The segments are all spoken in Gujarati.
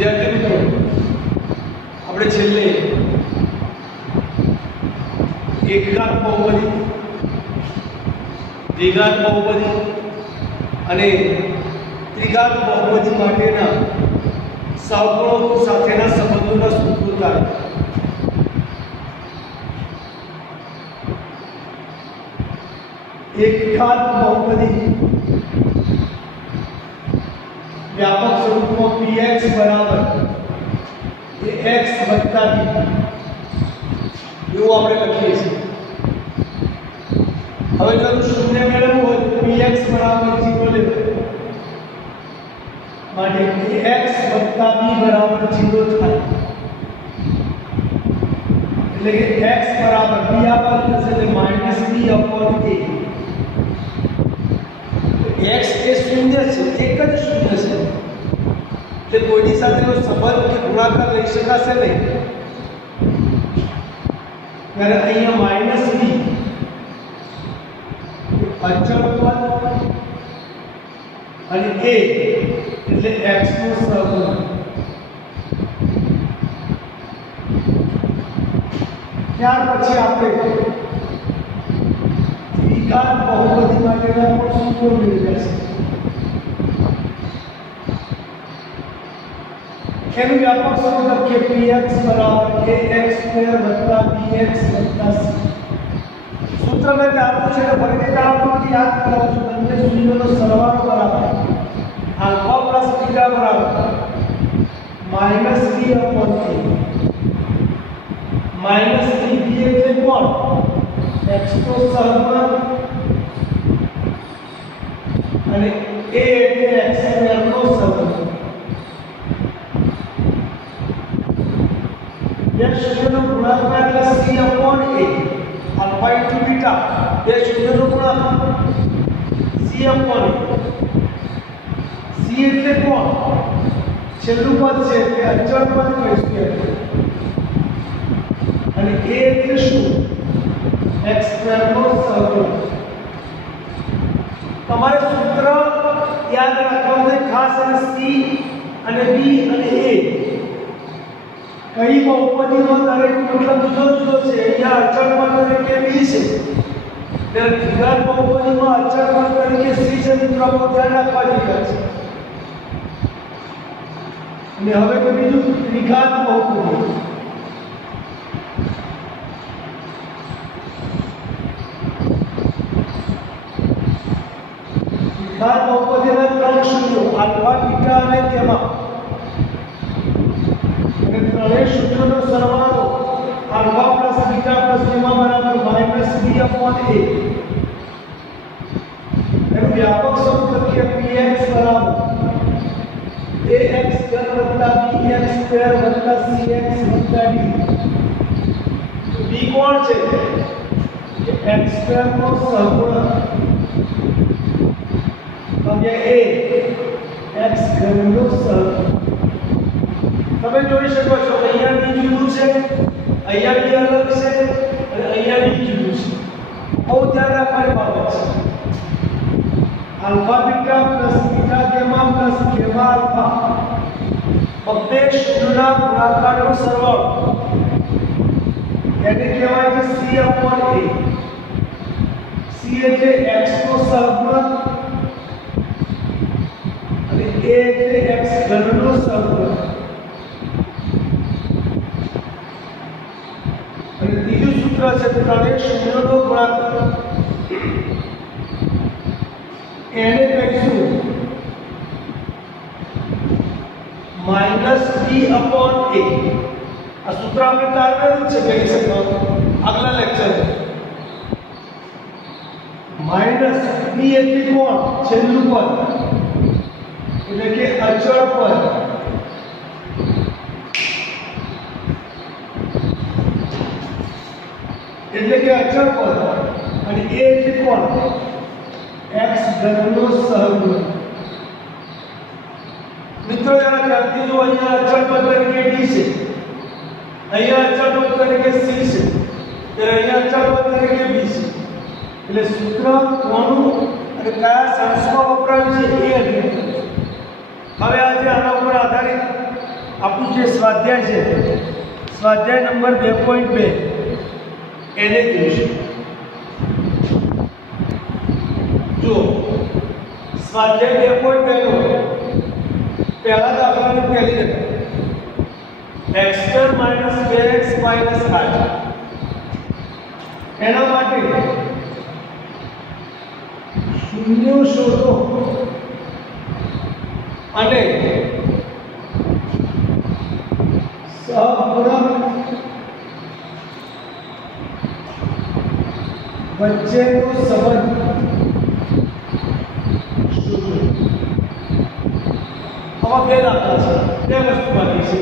વિદ્યાર્થી મિત્રો, આપણે છેલ્લે એકઘાત બહુપદી, દ્વિઘાત બહુપદી અને ત્રિઘાત બહુપદી માટેના સહગુણકો સાથેના સંબંધોના સૂત્રો તાર્યા. એકઘાત બહુપદી व्यापक स्वरूप में px बराबर x वत्ता b એવું આપણે લખીએ છીએ. હવે જો શૂન્ય મેળવવું હોય તો px બરાબર 0 લેવું માટે x વત્તા b બરાબર 0 થાય. એટલે કે x બરાબર b આપેલ છે એટલે -b/a. x એ શૂન્ય છે, એક જ શૂન્ય છે, એટલે કોઈની સાથે કોઈ સંબંધ કે ગુણાકાર લઈ શકાશે નહીં. ત્યારે અહીંયા -b અચળ પદ અને a એટલે x નો સહગુણક. ત્યાર પછી આપણે દ્વિઘાત બહુપદી માટેના પણ સૂત્રો મેળવ્યા છે. એનું વ્યાપક સ્વરૂપ લખીએ px બરાબર ax² વત્તા bx વત્તા c. સૂત્ર મેં તારું છે ફરીથી તારણમાંથી યાદ કરાવું છું. બંને શૂન્યનો સરવાળો બરાબર આલ્ફા પ્લસ બીટા બરાબર -b/a. -b એટલે કોણ? x નો સહગુણક અને a એટલે x² નો સહગુણક. બે શૂન્યનો ગુણાકાર એટલે c/a. આલ્ફા ઇન્ટુ બીટા, બે શૂન્યનો ગુણાકાર c/a. c એટલે કોણ? છેલ્લું પદ છે કે અચળ પદ કહીશું. અને a એટલે શું? x² નો સહગુણક. તમારે સૂત્ર યાદ રાખવાનું છે ખાસ. અને c અને b અને a કઈ બહુપદીનો દરેક મતલબ જુદો જુદો છે. અહીંયા અચળ પદ તરીકે b છે, ત્યારે દ્વિઘાત બહુપદીમાં અચળ પદ તરીકે c છે. મિત્રો ધ્યાન રાખવા જેવી વાત છે. અને હવે તો બીજું ત્રિઘાત બહુપદી. ત્રિઘાત બહુપદીના ત્રણ શૂન્યો આલ્ફા બીટા અને તેમાં ત્રણેય શૂન્યોનો સરવાળો આલ્ફા પ્લસ બીટા પ્લસ તેમાં બરાબર -b/a. એનું વ્યાપક સ્વરૂપ લખીએ px બરાબર ax² વત્તા bx² વત્તા cx વત્તા d. b કોણ છે? કે x² નો સહગુણક ભાગ્યા a x² નો સહગુણક. તમે જોઈ શકો છો અહીંયા બી જુદું છે, અહીંયા બી અલગ છે અને અહીંયા બી જુદું છે. બહુ ધ્યાન રાખવાની બાબત છે. Alpha beta plus beta gamma plus gamma alpha બધે શૂન્યના ગુણાકારનો સરવાળો એને કહેવાય છે c/a. c એટલે x નો સહગુણક અને a એટલે x² નો સહગુણક. ત્રીજું સૂત્ર છે ત્રણેય શૂન્યોનો ગુણાકાર. એને કહીશું -b/a. આ સૂત્ર આપણે તારવેલું છે કહી શકો આગલા લેક્ચરમાં. -b એટલે કોણ? છેલ્લું પદ એટલે કે અચળ પદ. એટલે કે અચળ પદ અને a એટલે કોણ? x² નો સહગુણક. મિત્રો જરા ધ્યાનથી જો અહીંયા અચળ પદ તરીકે d છે, અહીંયા અચળ પદ તરીકે c છે, ત્યારે અહીંયા અચળ પદ તરીકે b છે. એટલે સૂત્ર કોનું અને કયા સેન્સમાં વપરાયું છે એ અધ્યયન. હવે આજે આના ઉપર આધારિત આપણું જે સ્વાધ્યાય છે, સ્વાધ્યાય નંબર 2.2 એને જોઈશું. જો સ્વાધ્યાય 2.2 નો પહેલા દાખલાની પહેલી રકમ x² - 2x - 8 એના માટે શૂન્ય શોધો અને સહગુણક વચ્ચેનો સંબંધ શોધો. આવા બે દાખલા છે, બે વસ્તુ બાકી છે.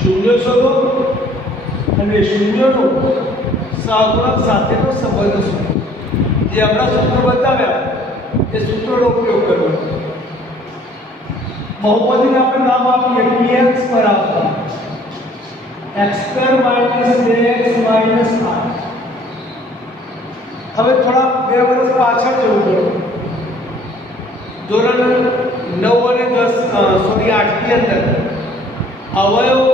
શૂન્ય શોધો અને શૂન્યનો સહગુણક સાથેનો સંબંધ શોધો. જે આપણા સૂત્રો બતાવ્યા એ સૂત્રનો ઉપયોગ કરવાનો. બહુપદીને આપણે નામ આપીએ px બરાબર x² - 2x - 8. હવે થોડા 2 વર્ષ પાછળ જવું પડે. ધોરણ 9 અને 10 8 ની અંદર અવયવો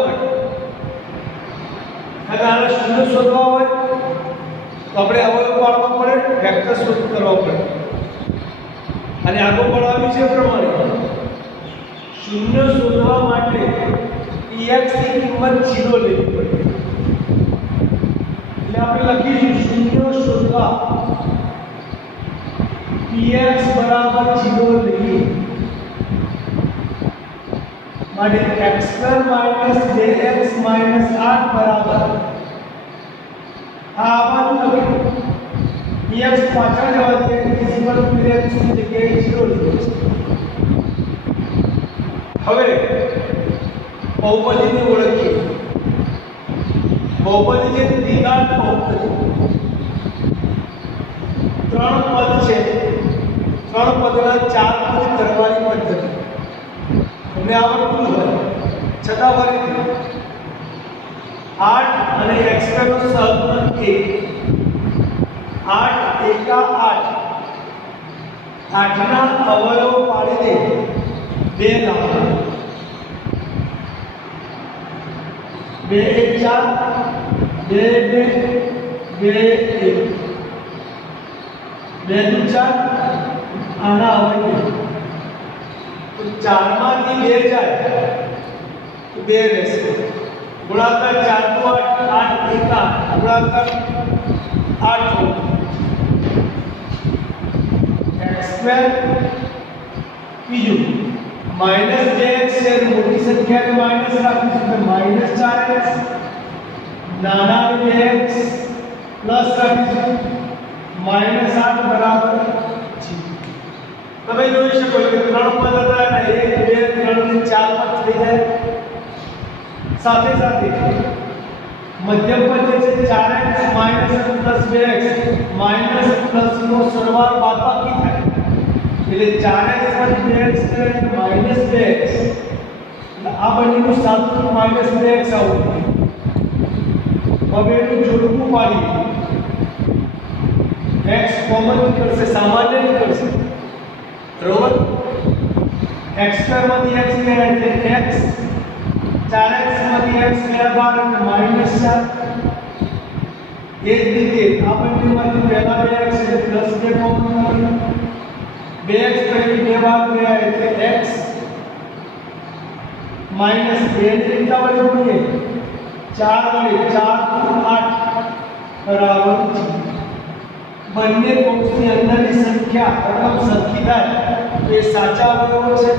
માટે આને શૂન્ય શોધવા હોય તો આપણે અવયવ પાડવા પડે, વેક્ટર શોધ કરવા પડે. અને આગળ પડાવ્યું છે પ્રમાણે શૂન્ય શોધવા માટે px ની કિંમત 0 લેવી પડે. એટલે આપણે લખીશું શૂન્ય શોધવા px બરાબર 0 લઈએ માટે x² - 2x - 8 બરાબર આ બાજુ લખીએ px પાછળ જવા દે ઇક્વલ ટુ px ની જગ્યાએ 0 લઈએ. હવે બહુપદીને ઓળખીએ. બહુપદી છે દ્વિઘાત બહુપદી. 3 પદ છે, 3 પદના 4 પદ કરવાની પદ્ધતિ તમને આવડતું હોય છતાં ફરીથી 8 અને x² નો સહગુણક 1 8 એકા 8 8 ના અવયવો પાડીને 2 લાવવાના. 2 1 4 2 2 2 1 2 2 4 આના અવયવ તો 4 માંથી 2 જાય તો 2 રહેશે. ગુણાકાર 4 નો 8 8 એકા ગુણાકાર 8 x² બીજું -2x છે, મોટી સંખ્યાને માઈનસ રાખીશું તો -4x, નાના 2x પ્લસ રાખીશું -8 બરાબર 0. તમે જોઈ શકો કે 3 પદ હતા ને 1 2 3 ને 4 પદ થઈ જાય. સાથે સાથે મધ્યમ પદ જે છે 4x - 2x માઈનસ પ્લસ નો સરવાળો બાદબાકી થાય એટલે 4x માંથી 2x કરે -2x. આ બંનેનું સાદુરૂપ -2x આવું. હવે એનું જોડકું પાડીએ. x કોમન નીકળશે, સામાન્ય નીકળશે બરોબર. x² માંથી x ગયા એટલે x, 4x માંથી x ગયા બાર એટલે -4. એ જ રીતે આ બંનેમાંથી પહેલા 2x એટલે +2 કોમન કાઢીએ. 2x કરી 2 બાર ગયા એટલે x -2 ની રીતના વળી જોઈએ 4 વડે 4 8 બરાબર 0. બંને કૌંસની અંદરની સંખ્યા રકમ સરખી થાય તો એ સાચા અવયવો છે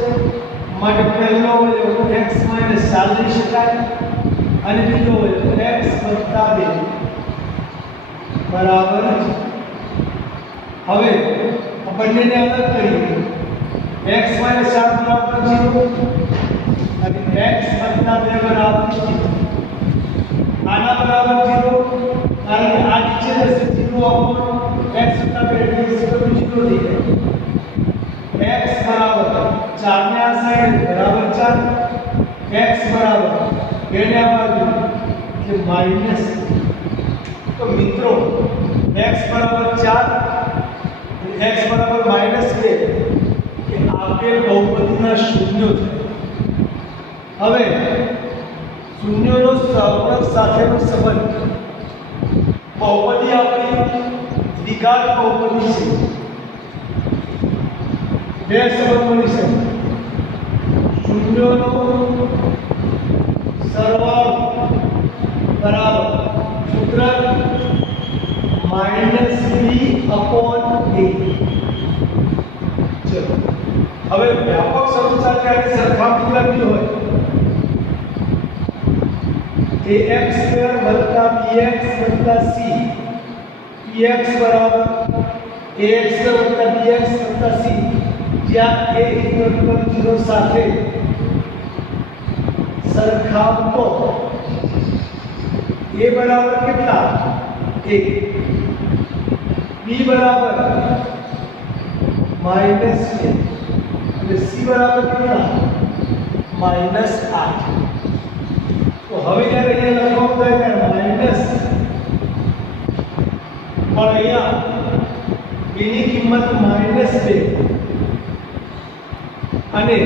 માટે પહેલો અવયવ x - 4 લઈ શકાય અને બીજો અવયવ x + 2 બરાબર 0. હવે બંનેને અલગ કરીએ. x - 4 બરાબર 0 અને x + 2 બરાબર 0. આના બરાબર 0 કારણ કે આ નીચે જશે 0 ઉપર x + 2 એટલે 0 થઈ જાય. x બરાબર 4 ને આ સાઈડ બરાબર 4, x બરાબર 2 ને આ બાજુ એટલે માઈનસ. તો મિત્રો x બરાબર 4 x બરાબર -2 કે આપેલ બહુપદીના શૂન્યો છે. હવે શૂન્યોનો સહગુણક સાથેનો સંબંધ બહુપદી આપણી દ્વિઘાત બહુપદી છે. બે સંબંધ મળી છે. શૂન્યોનો સરવાળો બરાબર સૂત્ર -b/a. ચલો હવે વ્યાપક શબ્દ સાથે આની સરખામણી કરવી હોય ax² + bx + c px બરાબર ax² + bx + c જ્યાં a = 0 સાથે સરખાવતો a બરાબર કેટલા 1 b બરાબર -2 અને c બરાબર કેટલા -8. તો હવે જ્યારે અહીંયા લખવાનું થાય ત્યારે માઈનસ પણ અહીંયા b ની કિંમત -2 અને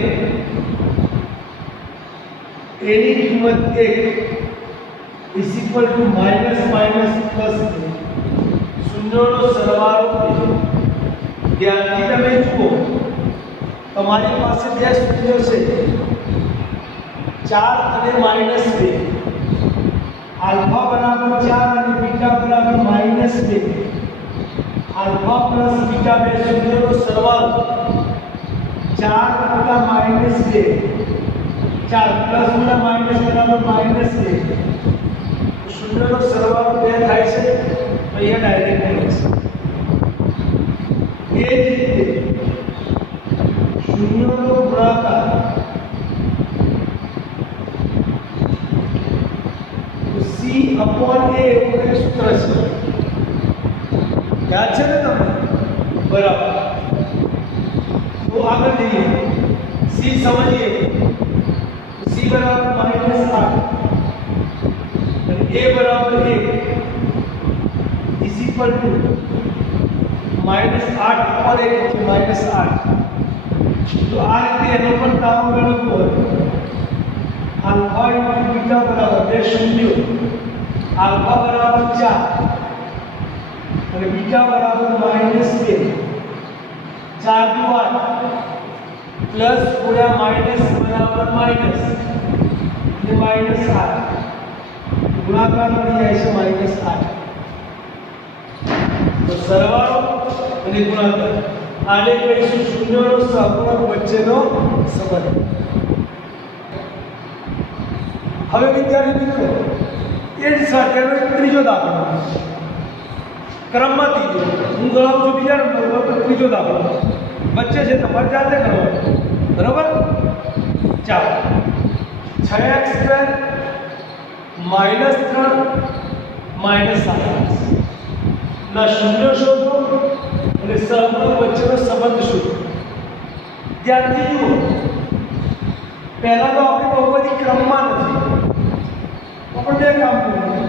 a ની કિંમત 1 = -+ શૂન્યોનો સરવાળો. ધ્યાનથી તમે જુઓ તમારી પાસે બે શૂન્યો છે 4 અને -2. આલ્ફા બરાબર 4 અને બીટા બરાબર -2. આલ્ફા પ્લસ બીટા બે શૂન્યોનો સરવાળો 4 + -2 4 પ્લસ ગુણ્યા માઈનસ બરાબર -2. શૂન્યનો સરવાળો 2 થાય છે. અહીંયા ડાયરેક્ટ મળે છે. એ જ રીતે શૂન્યનો ગુણાકાર C/A એવું એક સૂત્ર છે. યાદ છે ને તમને? બરાબર. તો આગળ જઈએ. C સમજીએ. C બરાબર -8 અને A બરાબર 1 = -8/1 છે -8. તો આ રીતે એનો પણ તાવ મેળવવો હોય આલ્ફા × બીટા બરાબર બે શૂન્યો આલ્ફા બરાબર 4 અને બીટા બરાબર -2. 4 × 8 પ્લસ ગુણ્યા માઈનસ બરાબર માઈનસ એટલે -8. ગુણાકાર મળી જાય છે -8. તો સરવાળો અને ગુણાકાર આને કહીશું શૂન્યનો સહગુણક વચ્ચેનો સંબંધ. હવે વિદ્યાર્થી મિત્રો એ જ સાથેનો એક ત્રીજો દાખલો ક્રમમાં ત્રીજો. હું ગણાવું છું બીજા નંબર પર, ત્રીજો દાખલો વચ્ચે છે તમારે જાતે કરવાનો. બરાબર? ચાલો 6x² - 3 -7 ના શૂન્ય શોધો અને સહગુણક વચ્ચેનો સંબંધ શોધો. ધ્યાનથી જુઓ. પહેલા તો આપણી બહુપદી ક્રમમાં નથી. આપણે બે કામ કરીએ.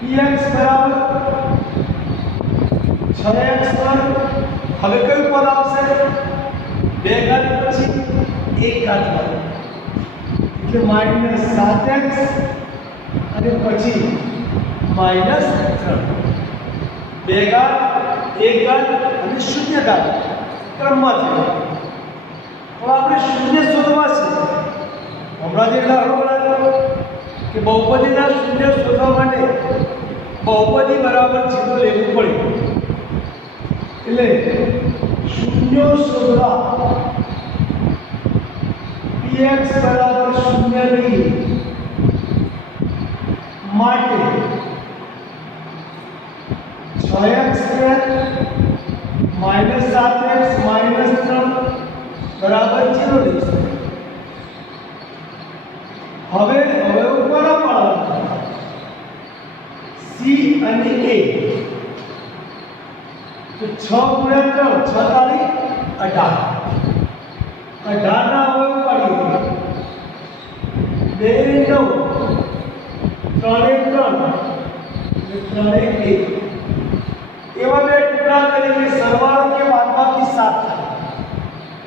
px બરાબર 6x². હવે કયું પદ આવશે? 2 ઘાત પછી 1 ઘાત એટલે -7x અને પછી -3. 2 ઘાત 1 ઘાત અને 0 ઘાત ક્રમમાં થયો. હવે આપણે શૂન્ય શોધવા છે. હમણાં જે દાખલો બનાવ્યો કે બહુપદીના શૂન્ય શોધવા માટે બહુપદી બરાબર 0 લેવું પડે. એટલે શૂન્ય શોધવા px બરાબર 0 લઈએ માટે 6x² - 7x - 3 બરાબર 0 લઈશું. હવે ઉપર પાડવાનું C અને A. તો 6 × 3 6 તારીખ 18. 18 ના હવે પાડીએ. 2 9 3 3 1 એવા બે ટુકડા કરીને સરવાળો કે બાદબાકી 7 થાય.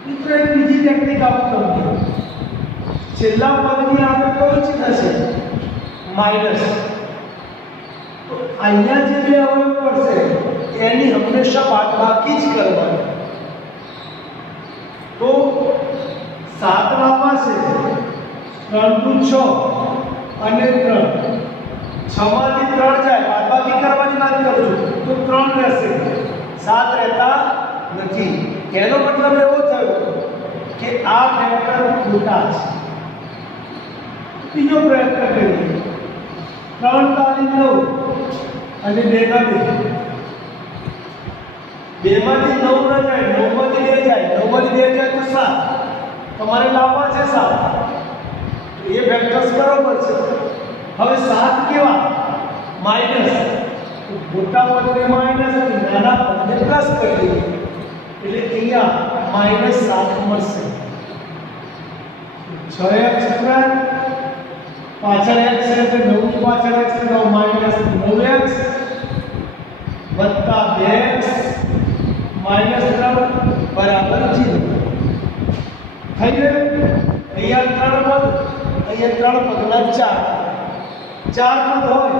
મિત્રો એક બીજી ટેકનિક આપું તમને. છેલ્લા પદની આગળ કયું ચિહ્ન છે? માઇનસ. તો અહીંયા જે બે અવયવ પડશે એની હંમેશા બાદબાકી જ કરવાની. તો 7 લાવવા છે 3 દુ 6 અને 3. 6 માંથી 3 જાય બાદબાકી કરવાની વાત કરું છું તો 3 રહેશે, 7 રહેતા નથી. એનો મતલબ એવો થયો કે આ વેક્ટર ખોટા છે. બીજો પ્રયત્ન કરીએ. 3 તાલી 9 અને 2 ના 2. 2 માંથી 9 ન જાય, 9 માંથી 2 જાય, 9 માંથી 2 જાય તો 7. તમારે લાવવા છે 7. એ વેક્ટર્સ બરોબર છે. હવે 7 કેવા? માઈનસ. મોટા પદને માઈનસ અને નાના પદને પ્લસ કરી દઈએ એટલે અહીંયા માઈનસ 7 મળશે. 6x પાછળ x છે તો 9 ની પાછળ x છે તો માઈનસ 9x વત્તા 2x માઈનસ 3 બરાબર 0 થઈ ગયું. અહીંયા 3 પદ, અહીંયા 3 પદના 4 પદ હોય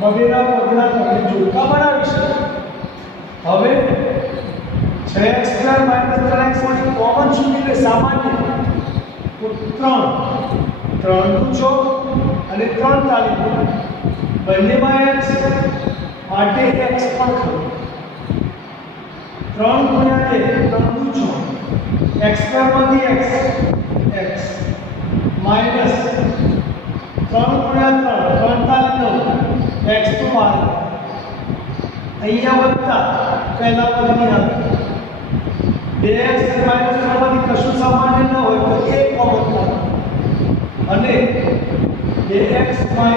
બબેના પદના તમે જોડકા બનાવી શકો. હવે 6x² - 3x માંથી કોમન શું નીકળે? સામાન્ય. તો 3 દુ 6 અને 3 તાલી 9 બંનેમાં x માટે x પણ ખરું. 3 ગુણ્યા 2 3 દુ 6 x² માંથી x માઈનસ 3 ગુણ્યા 3 3 તાલી 9 x તો 12. અહીંયા વત્તા પહેલા પદની આગળ 2x - 3 માંથી કશું સામાન્ય ન હોય તો 1 કોમન લાવો અને 2x - 3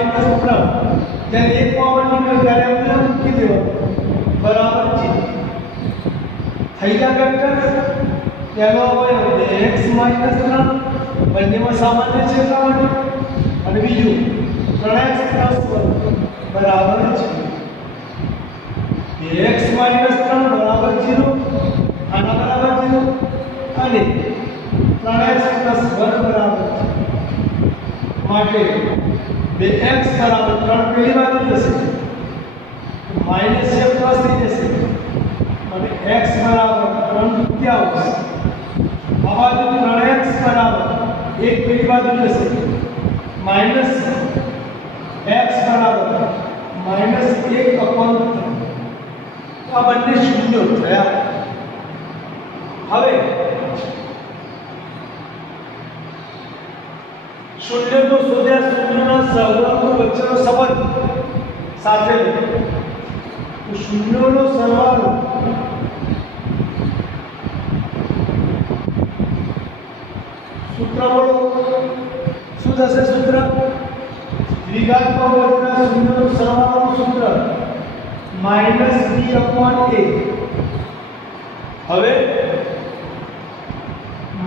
જ્યારે 1 કોમન નીકળે ત્યારે આપણે મૂકી દેવાનું બરાબર છે. થઈ ગયા વેક્ટર. પહેલો અવયવ 2x - 3 બંનેમાં સામાન્ય છે એટલા માટે અને બીજું 3x + 1 બરાબર છે. 2x - 3 બરાબર 0 આના બરાબર 0 અને 3x + 1 બરાબર માટે 2x બરાબર 3 પેલી બાજુ જશે માઈનસ છે પ્લસ થઈ જશે અને x બરાબર 3 દુત્યાંશ. આ બાજુ 3x બરાબર 1 પેલી બાજુ જશે માઈનસ x બરાબર -1/3. આ બંને શૂન્ય થયા. હવે શૂન્ય તો શોધ્યા, શૂન્યના સહગુણકો વચ્ચેનો સંબંધ સાથે તો શૂન્યનો સરવાળો સૂત્ર બોલો શું થશે? સૂત્ર દ્વિઘાત્મક વર્ગના શૂન્યનો સરવાળોનું સૂત્ર -b/a. હવે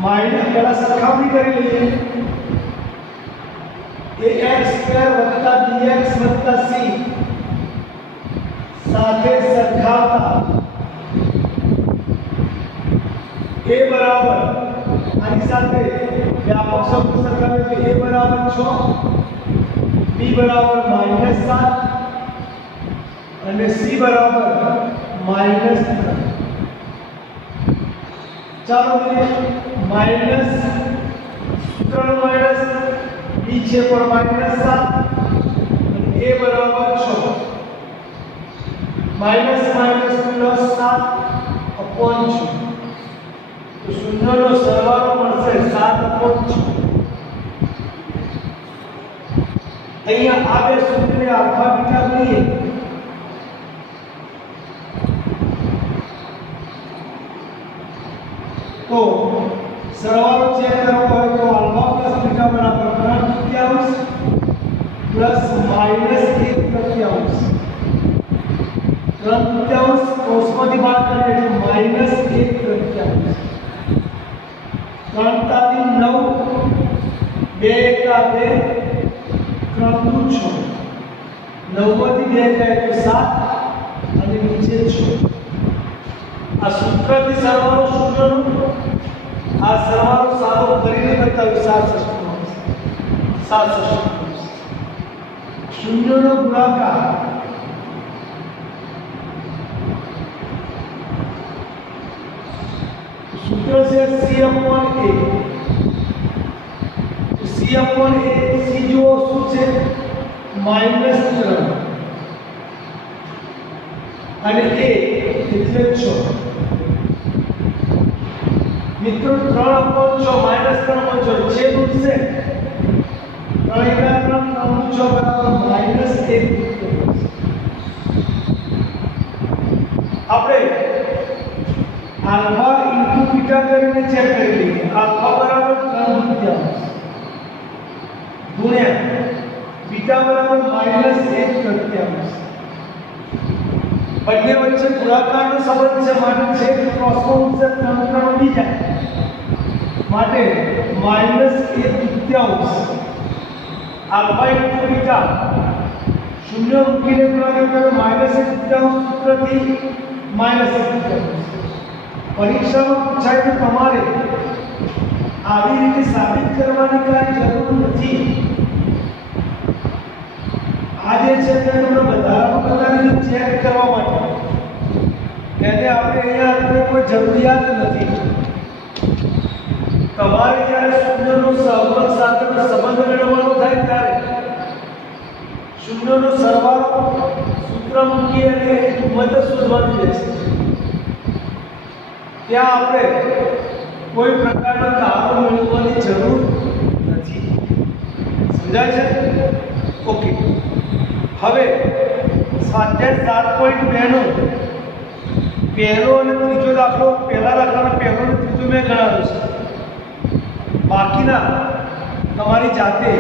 માઈનસ પહેલા સરખામણી કરી લઈએ. ax² + bx + c સાથે સરખાવતા a બરાબર આની સાથે વ્યાપક શબ્દ સરખાવે તો a બરાબર 6 b બરાબર -7 અને c બરાબર -3. ચાલો માઈનસ સૂત્રનો માઈનસ b છે પણ -7 અને a બરાબર 6 માઈનસ +7 અપોન 6 તો શૂન્યનો સરવાળો મળશે 7/6. અહીંયા આ બે સૂત્રને આલ્ફા બીટા કહીએ તો સરવાળો ચેક કરવો હોય તો આલ્ફા + બીટા બરાબર 3/3 પ્લસ -1/3. 3/3 કૌંસમાંથી બહાર કરીએ તો -1/3. 3 તાલી 9 2 એકા 2 3 દુ 6 9 માંથી 2 જાય તો 7 અને નીચે 6. આ સૂત્રથી સરવાળો શૂન્યનો આ સરવાળો સારો કરીને બતાવ્યું 7/6. શૂન્યનો ગુણાકાર સૂત્ર છે C/A. C/A C જુઓ શું છે -3 અને A એટલે 6. મિત્રો 3/6 -3/6 છેદ ઉડશે 3 × 3 3/6 બરાબર -1. આપણે આલ્ફા ઇન્ટુ બીટા કરીને ચેક કરી લઈએ. આલ્ફા બરાબર 3/3 ગુણ્યા બીટા બરાબર -1/3. બંને વચ્ચે ગુણાકારનો સંબંધ છે માટે છેદ ક્રોસમાં ઉડશે 3 ઉડી જાય માટે -1/3 આલ્ફા ઇન્ટુ બીટા શૂન્ય મૂકીને ગુણાકાર કરો -1/3 સૂત્રથી -1/3. પરીક્ષામાં પૂછાય તો તમારે આવી રીતે સાબિત કરવાની કાંઈ જરૂર નથી. આ જે છે તે તમને વધારાનું બતાવીને ચેક કરવા માટે એને આપણે અહીંયા અત્યારે કોઈ જરૂરિયાત નથી. તમારે જ્યારે શૂન્યનો સહગુણક સાથેનો સંબંધ મેળવવાનો થાય ત્યારે શૂન્યનો સરવાળો સૂત્ર મૂકી અને કિંમત શોધવાની રહેશે. ત્યાં આપણે કોઈ પ્રકારનો તારો મેળવવાની જરૂર નથી. સમજાય છે? ઓકે. હવે સ્વાધ્યાય 7.2 નો પહેલો અને ત્રીજો દાખલો પહેલા દાખલાનો પહેલો અને ત્રીજો મેં ગણાવ્યો છે. બાકીના તમારી જાતે